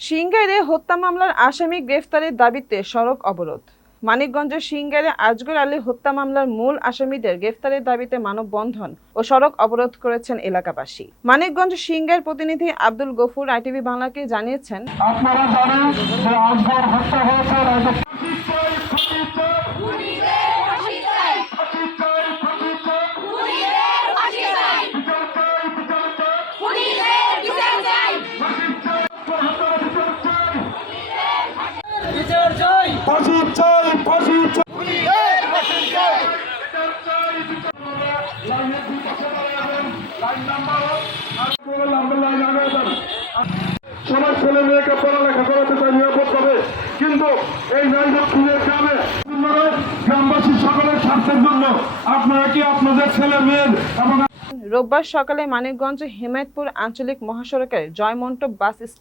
সিংগাইরে হত্যা মামলার আসামি গ্রেফতারের দাবিতে সড়ক অবরোধ। মানিকগঞ্জের সিংগাইরে আজগর আলী হত্যা মামলার মূল আসামিদের গ্রেফতারের দাবিতে মানববন্ধন ও সড়ক অবরোধ করেছেন এলাকাবাসী। মানিকগঞ্জ সিংগাইর প্রতিনিধি আব্দুল গফুর আইটিভি বাংলাকে জানিয়েছেন, আপনারা জানেন যে আজগর হত্যা হয়েছে সবার ছেলে মেয়েকে পড়ালেখা করাতে চাই নিরাপদ হবে, কিন্তু এই নাইজের গ্রামে গ্রামবাসী সকলের স্বার্থের জন্য আপনারা কি আপনাদের ছেলে মেয়ের এবং রোববার সকালে মানিকগঞ্জ হেমায়েতপুর আঞ্চলিক মহাসড়কের জয়মন্টপ বাস